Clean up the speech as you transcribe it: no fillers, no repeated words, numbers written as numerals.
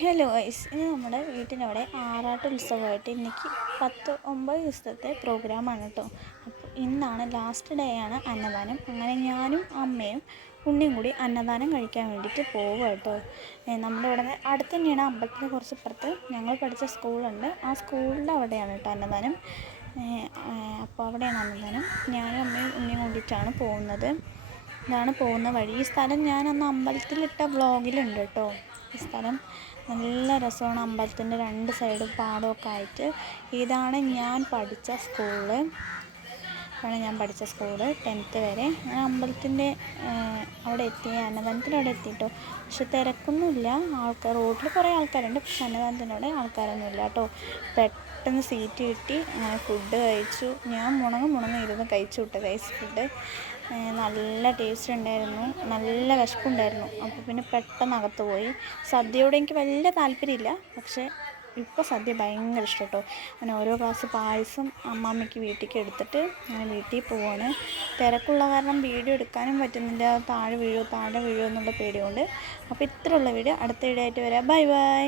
Hello guys, ഇന്ന് നമ്മുടെ വീട്ടിനവിടെ ആറാട്ട് ഉത്സവമായിട്ട് ഇன்றைക്കി 9 ദിവസത്തെ പ്രോഗ്രാമാണ് കേട്ടോ. അപ്പോൾ ഇന്നാണ് ലാസ്റ്റ് ഡേ ആണ് അന്നദാനം. അങ്ങനെ ഞാനും അമ്മയും ഉണ്ണിയും കൂടി അന്നദാനം കഴിക്കാൻ വേണ്ടിയിട്ട് പോവുക കേട്ടോ. നമ്മുടെ ഇവിടെ അടുത്ത് തന്നെയാണ്, അമ്പലത്തിന് കുറച്ച് ഇപ്പുറത്ത് ഞങ്ങൾ പഠിച്ച സ്കൂളുണ്ട്, ആ സ്കൂളിൻ്റെ അവിടെയാണ് കേട്ടോ അന്നദാനം. അപ്പോൾ അവിടെയാണ് അന്നദാനം. ഞാനും അമ്മയും ഉണ്ണിയും കൂടിയിട്ടാണ് പോകുന്നത്. ഇതാണ് പോകുന്ന വഴി. ഈ സ്ഥലം ഞാൻ അന്ന് അമ്പലത്തിലിട്ട വ്ളോഗിലുണ്ട് കേട്ടോ. ഈ സ്ഥലം നല്ല രസമാണ്, അമ്പലത്തിൻ്റെ രണ്ട് സൈഡും പാടമൊക്കെ ആയിട്ട്. ഇതാണ് ഞാൻ പഠിച്ച സ്കൂള്. 10th വരെ. ഞാൻ അമ്പലത്തിൻ്റെ അവിടെ എത്തി, അന്നദാനത്തിൻ്റെ അവിടെ എത്തിയിട്ടോ. പക്ഷെ തിരക്കൊന്നുമില്ല, റോഡിൽ കുറേ ആൾക്കാരുണ്ട്, പക്ഷെ അന്നദാനത്തിൻ്റെ അവിടെ ആൾക്കാരൊന്നുമില്ല കേട്ടോ. പെട്ടെന്ന് സീറ്റ് കിട്ടി, അങ്ങനെ ഫുഡ് കഴിച്ചു. ഞാൻ മുണങ്ങ് ഇരുന്ന് കഴിച്ചു വിട്ട ഫുഡ്. നല്ല ടേസ്റ്റ് ഉണ്ടായിരുന്നു, നല്ല വിശപ്പുണ്ടായിരുന്നു. അപ്പോൾ പിന്നെ പെട്ടെന്ന് അകത്ത് പോയി. സദ്യയോട് എനിക്ക് വലിയ താല്പര്യമില്ല, പക്ഷേ ഇപ്പോൾ സദ്യ ഭയങ്കര ഇഷ്ടം കേട്ടോ. അങ്ങനെ ഓരോ ഗ്ലാസ് പായസം അമ്മാമ്മയ്ക്ക് വീട്ടിലേക്ക് എടുത്തിട്ട് അങ്ങനെ വീട്ടിൽ പോവാണ്. തിരക്കുള്ള കാരണം വീഡിയോ എടുക്കാനും പറ്റുന്നില്ല, താഴെ വീഴുമോ എന്നുള്ള പേടിയുണ്ട്. അപ്പോൾ ഇത്രയുള്ള വീഡിയോ, അടുത്ത വീഡിയോ ആയിട്ട് വരാം. Bye bye.